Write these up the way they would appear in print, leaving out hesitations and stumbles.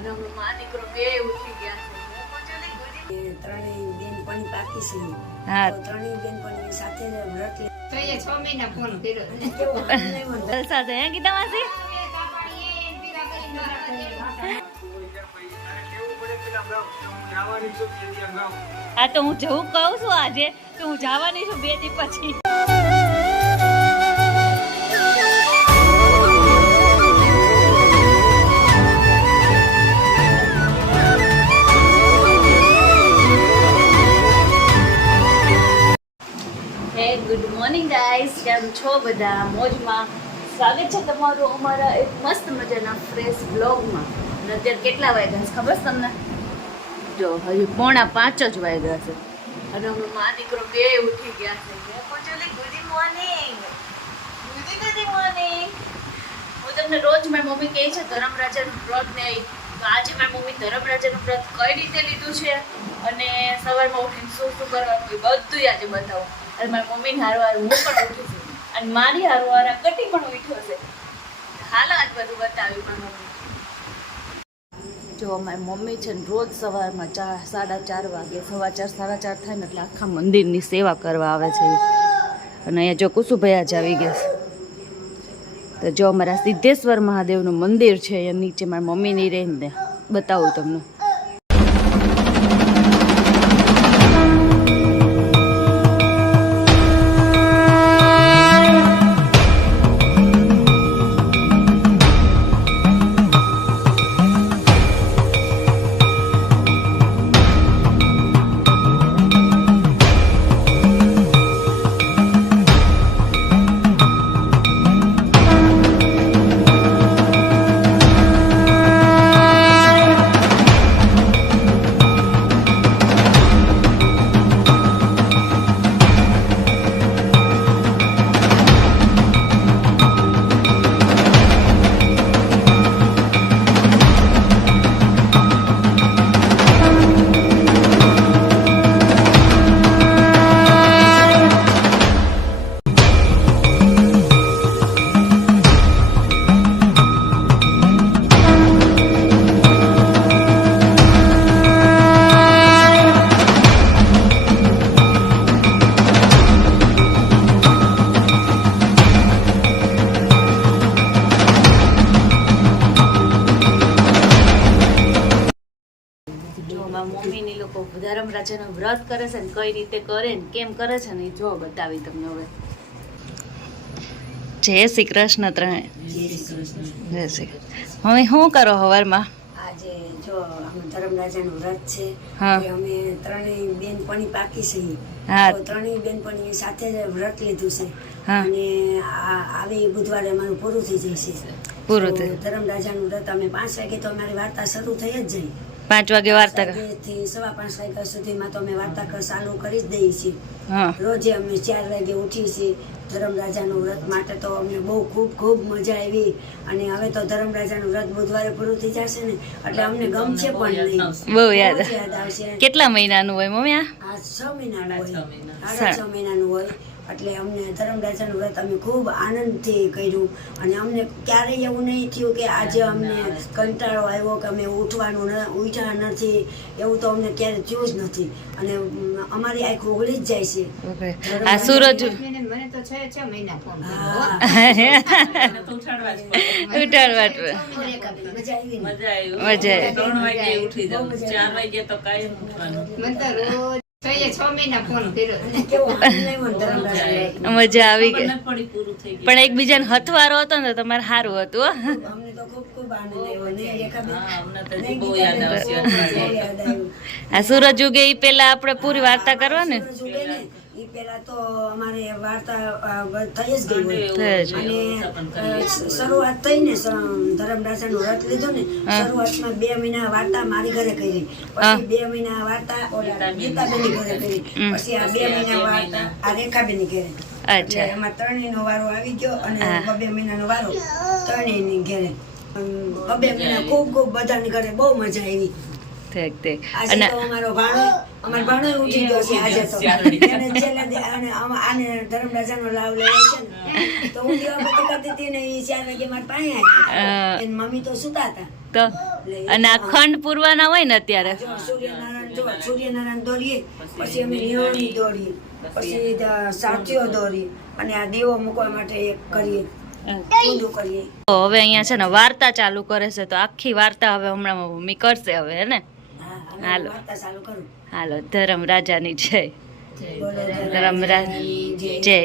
અને અમે માં દીકરો બે ઉઠી ગયા છે. ત્રણેય બેનપણી પાકી છે. હા, ત્રણેય બેનપણી સાથે વ્રત લે. 6 મહિના ફોન કર્યો. જલસા છે હે ગીતા માસી? હા તો હું જવું કહું છું આજે તો હું જવાની છું 2 દી પછી. ગુડ મોર્નિંગ ગાઈસ, કેમ છો બધા? મોજમાં. સ્વાગત છે તમારું અમારા એક મસ્ત મજાના ફ્રેશ બ્લોગમાં. અને અત્યારે કેટલા વાગ્યા છે ખબર છે તમને? જો હજુ 4:45 જ વાગ્યા છે અને અમે માં દીકરો બે ઉઠી ગયા છે. Good morning. Good morning. હું તમને રોજ મારી મમ્મી કહે છે ધર્મરાજાનું વ્રત ને તો આજે મારી મમ્મી ધર્મરાજાનું વ્રત કઈ રીતે લીધું છે અને સવારમાં ઉઠીને શું શું કરવાનું એ બધું આજે બતાવું. અને મારી મમ્મીની હારવાર હું પણ ઉઠી છું અને મારી હારવાર આ કટી પણ ઉઠ્યો છે. હાલ આજ બધું બતાવ્યું મારી મમ્મી. જો મારી મમ્મી છે ને રોજ સવારમાં 4:30 વાગે 4:15 4:30 થાય ને એટલે આખા મંદિરની સેવા કરવા આવે છે. અને અહીંયા જો કુસુભાઈ આજે આવી ગયા છે. તો જો અમારા સિદ્ધેશ્વર મહાદેવનું મંદિર છે એ નીચે મારી મમ્મીની રહીને બતાવું તમને. મમ્મીની લોકો ધર્મરાજાનું વ્રત કરે છે ને કઈ રીતે કરે ને કેમ કરે છે ને એ જો બતાવી તમને હવે. જય શ્રી કૃષ્ણ ત્રણે. જય શ્રી મમ્મી શું કરો સવારમાં? આજે જો ધર્મરાજાનું વ્રત છે. હા. અમે ત્રણેય બેનપણી પાકી છે. હા. તો ત્રણેય બેનપણી સાથે વ્રત લીધું છે. હા. અને આવી બુધવારે અમારું પૂરું થઈ જશે. પૂરું તો થઈ. ધર્મરાજાનું વ્રત અમે 5 વાગે તો અમારી વાર્તા શરૂ થઈ જ જાય. 5 વાગે વાર્તા કર. 5 થી 5:15 વાગ્યા સુધીમાં તો અમે વાર્તા ચાલુ કરી જ દઈએ છીએ. હા. રોજે અમે 4 વાગે ઉઠીએ છીએ. ધર્મરાજાનું વ્રત માટે તો અમને બહુ ખૂબ મજા આવી. અને હવે તો ધર્મરાજાનું વ્રત બુધવારે પૂરું થઈ જશે ને એટલે અમને ગમશે પણ નહીં. બહુ યાદ આવશે. કેટલા મહિનાનું હોય મમ્મી આ? આ 6 મહિનાનું હોય. 6.5 મહિનાનું હોય. એટલે અમને ધર્મરાજાનું વ્રત અમે ખૂબ આનંદથી કર્યું. અને અમને ક્યારેય એવું નહીં થયું કે આજે અમને કંટાળો આવ્યો કે અમે ઉઠ્યા નથી. એવું તો અમને ક્યારેય થયું જ નથી. અને અમારી આંખ ઓગળી જ જાય છે. આ સૂરજ મને તો 6 મહિના ફોન ઉઠાડવા મજા આવી ને? મજા આવી. 3 વાગે ઉઠી જાવ, 4 વાગે તો કાયમ ઉઠવાનું. મને તો રોજ 6 મહિના ફોન કર્યો. કેવો આનંદ આવ્યો ને ધર્મરાજાનો. મજા આવી ગઈ. પણ પૂરું થઈ ગયું. પણ એકબીજાને હથવારો હતો ને તમારે સારું હતું. અમને તો ખૂબ આનંદ આવ્યો ને રેખાબેન. હા, અમને તો હજી બહુ યાદ આવશે. બહુ યાદ આવ્યું. આ સૂરજ ઉગે એ પેલા આપણે પૂરી વાર્તા કરવાની. સૂરજ ઉગે ને એ પહેલા તો અમારે વાર્તા થઈ જ ગઈ હોય. થઈ જ અને શરૂઆત થઈ ને ધર્મરાજાનું વ્રત લીધું ને શરૂઆતમાં 2 મહિના વાર્તા મારી ઘરે કરી. પછી 2 મહિના વાર્તા ગીતાબેનની ઘરે કરી. પછી આ 2 મહિના વાર્તા આ રેખાબેનની ઘરે. અચ્છા. એટલે એમાં ત્રણેયનો વારો આવી ગયો અને 2 મહિનાનો વારો ત્રણેયની ઘરે. 2 મહિના ખૂબ બધાની ઘરે બહુ મજા આવી. ઠીક આજે અને તો અમારો ભાણો ઉઠી ગયો છે આજે તો એને છેલ્લા અને આને ધર્મરાજાનો લાવ લેવો છે ને તો હું દેવા બધી કરતી હતી ને એ 4 વાગે મારા પાસે આવી એની મમ્મી તો સુતા હતા તો અને આ ખંડ પૂરવાના હોય ને અત્યારે જો સૂર્યનારાયણ દોરીએ પછી અમે નિરોણી દોરીએ પછી સાથીઓ દોરીએ અને આ દેવો મૂકવા માટે એક કરીએ ઊંધું કરીએ. તો હવે અહીંયા છે ને વાર્તા ચાલુ કરે છે તો આખી વાર્તા હવે હમણાં મમ્મી કરશે હવે હે ને. હાલો. વાર્તા ચાલુ કરું. હાલો ધર્મ રાજાની જય. બોલો ધર્મરાજ જય.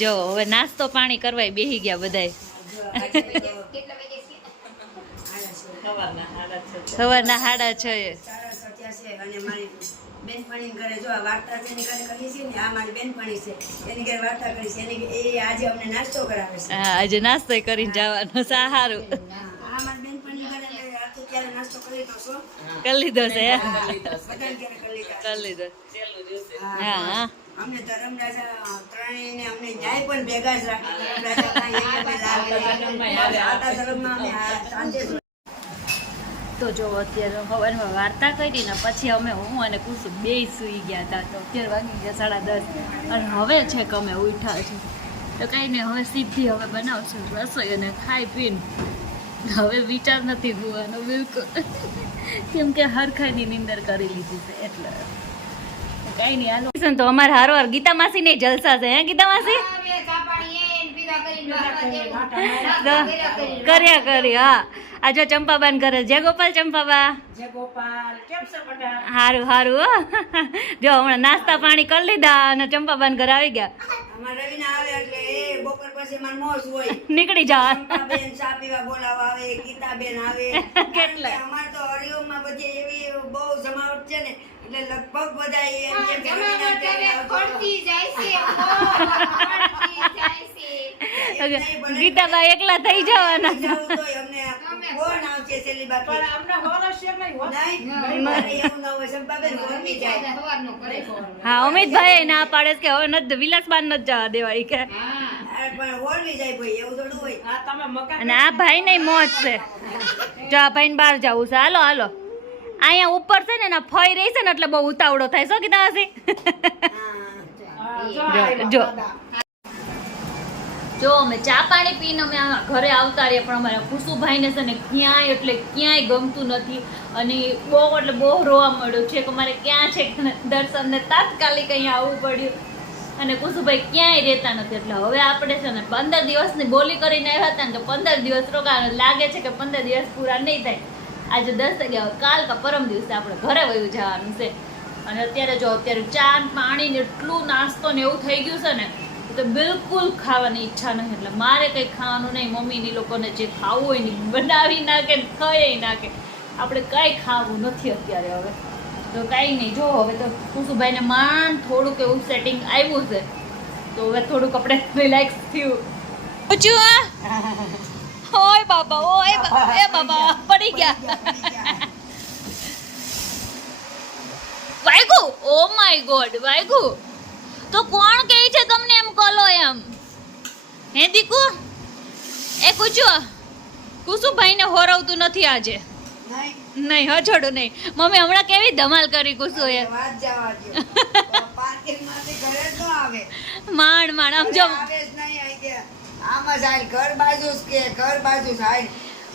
જો હવે નાસ્તો પાણી કરવાય બેહી ગયા બધાય. સવારના 6:30 સારા સત્યા છે અને મારી બેનપણી ઘરે જો આ વાર્તા જેની ઘરે કરીએ છીએ ને આ મારી બેનપણી છે એની ઘરે વાર્તા કરી છે એની એ આજે અમને નાસ્તો કરાવે છે. હા આજે નાસ્તો કરીને જવાનો સારું આ મારી બેનપણી ઘરે આ તો ત્યારે નાસ્તો કરી તો છો કરી લીધો છે બધાને ઘરે કરી લીધા. કરી લીધો. હા હા અમને ધર્મરાજા ત્રણેયને અમને ન્યાય પણ ભેગા જ રાખે. ધર્મરાજા કાંઈ એક અમે લાગે આટા ધર્મમાં અમે સાંજે તો જો અત્યારે સવારમાં વાર્તા કરી ને પછી અમે હું અને કુસુમ બેય સૂઈ ગયા હતા તો અત્યારે વાગી ગયા 10:30 અને હવે છે કે અમે ઉઠ્યા છે તો કાંઈ નહીં હવે સીધી હવે બનાવશું રસોઈ અને ખાઈ પીને હવે વિચાર નથી હોવાનો બિલકુલ કેમ કે હરખાઈની નીંદર કરી લીધી છે એટલે કાંઈ નહીં હાલો તો અમારે હારવાર ગીતા માસી ને જલસા છે હે ગીતા માસી કર્યા કરી હા આ જો ચંપાબાન કરે જય ગોપાલ ચંપાબા હારું હારું હો જો હમણાં નાસ્તા પાણી કરી લીધા અને ચંપાબાન ઘરે આવી ગયા અમારે રવિના આવે એટલે એ બપોર પછી માર મોજ હોય નીકળી જવા ચંપાબેન ચા પીવા બોલાવવા આવે ગીતાબેન આવે કેટલા? અમાર તો હરિઓમમાં બધી એવી બહુ જમાવટ છે ને એટલે લગભગ બધા એમ કે રવિના ઘરે ખોરતી જાય છે ગીતાબા એકલા થઈ જવાના જાવું તોય અમને ફોન આવશે છેલ્લી બાકી નહીં મારે એવું ન હોય ચંપાબેન ગરમી જાય સવારનો કરે હા અમિતભાઈ ના પાડે છે કે હવે નથી વિલાસબાન નથી જવા દેવા ઈ કે પણ હોલવી જાય ભાઈ એવું થોડું હોય અને આ ભાઈ ને મોજ છે જો આ ભાઈ બહાર જવું છે હાલો હાલો અહીંયા ઉપર છે ને એના ફઈ રહી છે ને એટલે બહુ ઉતાવળો થાય છો કીધા હશે જો જો અમે ચા પાણી પીને અમે ઘરે આવતા રહીએ પણ અમારા કુસુભાઈને છે ને ક્યાંય એટલે ક્યાંય ગમતું નથી અને બહુ એટલે બહુ રોવા મળ્યું છે કે અમારે ક્યાં છે દર્શનને તાત્કાલિક અહીંયા આવવું પડ્યું અને કુસુભાઈ ક્યાંય રહેતા નથી એટલે હવે આપણે છે ને 15 દિવસની બોલી કરીને આવ્યા હતા ને તો 15 દિવસ રોકાવાનું લાગે છે કે 15 દિવસ પૂરા નહીં થાય આજે 10 વાગ્યા કાલ કા પરમ દિવસે આપણે ઘરે વયું જવાનું છે અને અત્યારે જો અત્યારે ચા પાણી ને એટલું નાસ્તો ને એવું થઈ ગયું છે ને તો બિલકુલ ખાવાની ઈચ્છા નથી એટલે મારે કંઈ ખાવાનું નહીં મમ્મીની લોકોને જે ખાવું હોય ને બનાવી નાખે ને ખાઈ નાખે આપણે કાંઈ ખાવું નથી અત્યારે હવે તો કાંઈ નહીં જો હવે તો કુસુભાઈને માંડ થોડુંક એવું સેટિંગ આવ્યું છે તો હવે થોડુંક આપણે રિલેક્સ થયું પૂછ્યું ઓય બાબા ઓય એ બાબા પડી ગયા વાયગુ ઓ માય ગોડ વાયગુ તો કોણ કહે છે તમને એમ કોલો એમ હે દીકુ એ કુછો કુસુભાઈને હોરવતું નથી આજે નહીં હજોડું નહીં મમ્મી હમણાં કેવી ધમાલ કરી કુસુએ વાત જવા દો પાર્કિંગ માંથી ઘરે જ ન આવે માંડ માંડ આમ જો આવે જ નહીં આઈ કે આમ જ આઈ ઘર બાજુ જ કે ઘર બાજુ જ આઈ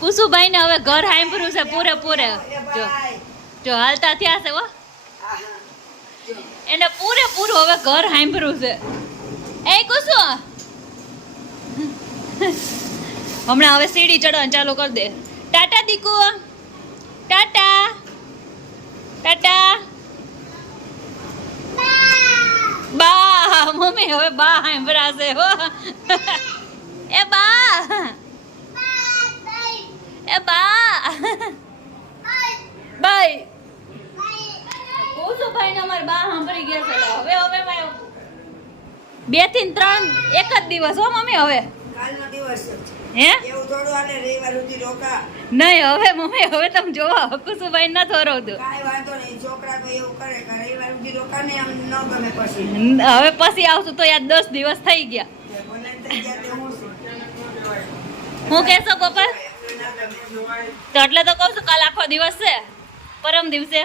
કુસુભાઈને હવે ઘર હાંભળ્યું છે પૂરેપૂરે જો જો હાલતા થયા છે હો એને પૂરેપૂરું હવે ઘર હાંભળ્યું છે એ કુસુ હમણાં હવે સીડી ચડવાનું ચાલુ કરી દે ટાટા દીકુ ટાટા ટાટા બા મમ્મી હવે બા હાંભળાશે હો એ બા એ બા બાય કુસુભાઈ ને અમાર બા સાંભળી ગયા છે હવે હવે 2 થી 3 એક જ દિવસ હો મમ્મી હવે કાલનો દિવસ છે હે એવું થોડું હાલે રવિવાર સુધી રોકા નહીં હવે મમ્મી હવે તમે જોવો કુસુભાઈ ન થોરવતું કાંઈ વાંધો નહીં છોકરા તો એવું કરે કે રવિવાર સુધી રોકા ને આમ ન ગમે પછી હવે પછી આવશું તો યાર 10 દિવસ થઈ ગયા તે બોલે થઈ ગયા તે હું શું હું કહેશો પપ્પા તો એટલે તો કહું છું કાલ આખો દિવસ છે પરમ દિવસે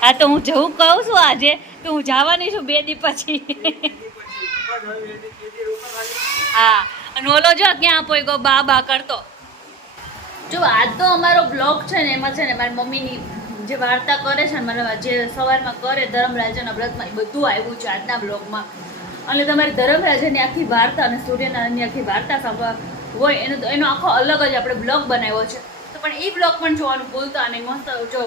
હા તો હું જવું કહું છું આજે તો હું જવાની છું 2 દી પછી હા અને ઓલો જો ક્યાં પોઈ ગયો બા બા કરતો જો આજ તો અમારો બ્લોગ છે ને એમાં છે ને મારી મમ્મીની જે વાર્તા કરે છે ને મતલબ જે સવારમાં કરે ધર્મરાજાના વ્રતમાં એ બધું આવ્યું છે આજના બ્લોગમાં અને તમારે ધર્મરાજાની આખી વાર્તા અને સૂર્યનારાયણની આખી વાર્તા સાંભળવા હોય એનો આખો અલગ જ આપણે બ્લોગ બનાવ્યો છે તો પણ એ બ્લોગ પણ જોવાનું ભૂલતા નહીં મસ્ત જો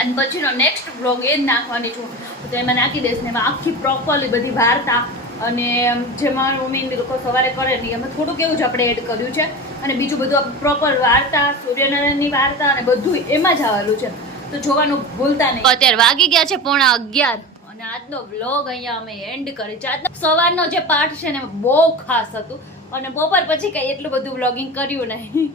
અને પછીનો નેક્સ્ટ બ્લોગ એ જ નાખવાની છું તો એમાં નાખી દઈશ ને એમાં આખી પ્રોપરલી બધી વાર્તા અને જેમાં મમ્મી લોકો સવારે કરે નહીં એમાં થોડુંક એવું જ આપણે એડ કર્યું છે અને બીજું બધું આપણે પ્રોપર વાર્તા સૂર્યનારાયણની વાર્તા અને બધું એમાં જ આવેલું છે તો જોવાનું ભૂલતા નહીં અત્યારે વાગી ગયા છે 11:30 અને આજનો વ્લોગ અહીંયા અમે એન્ડ કરી છે આજનો સવારનો જે પાર્ટ છે ને બહુ ખાસ હતું અને બપોર પછી કંઈ એટલું બધું વ્લોગિંગ કર્યું નહીં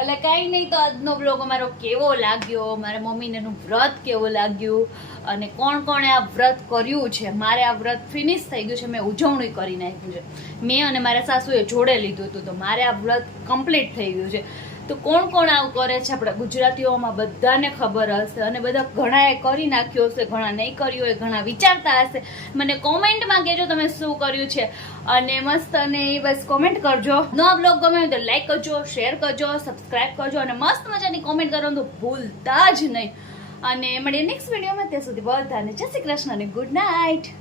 એટલે કાંઈ નહીં તો આજનો વ્લોગ અમારો કેવો લાગ્યો મારા મમ્મીનેનું વ્રત કેવું લાગ્યું અને કોણ કોણે આ વ્રત કર્યું છે મારે આ વ્રત ફિનિશ થઈ ગયું છે મેં ઉજવણી કરી નાખ્યું છે મેં અને મારા સાસુએ જોડે લીધું હતું તો મારે આ વ્રત કમ્પ્લીટ થઈ ગયું છે તો કોણ કોણ આવું કરે છે આપણા ગુજરાતીઓમાં બધાને ખબર હશે અને બધા ઘણાએ કરી નાખ્યો હશે ઘણા નહીં કર્યું હોય ઘણા વિચારતા હશે મને કોમેન્ટમાં કહેજો તમે શું કર્યું છે અને મસ્ત અને બસ કોમેન્ટ કરજો નો બ્લોગ ગમે તો લાઈક કરજો શેર કરજો સબસ્ક્રાઇબ કરજો અને મસ્ત મજાની કોમેન્ટ કરવાનું તો ભૂલતા જ નહીં અને મળીએ નેક્સ્ટ વિડીયોમાં ત્યાં સુધી બધાને જય શ્રી કૃષ્ણ અને ગુડ નાઇટ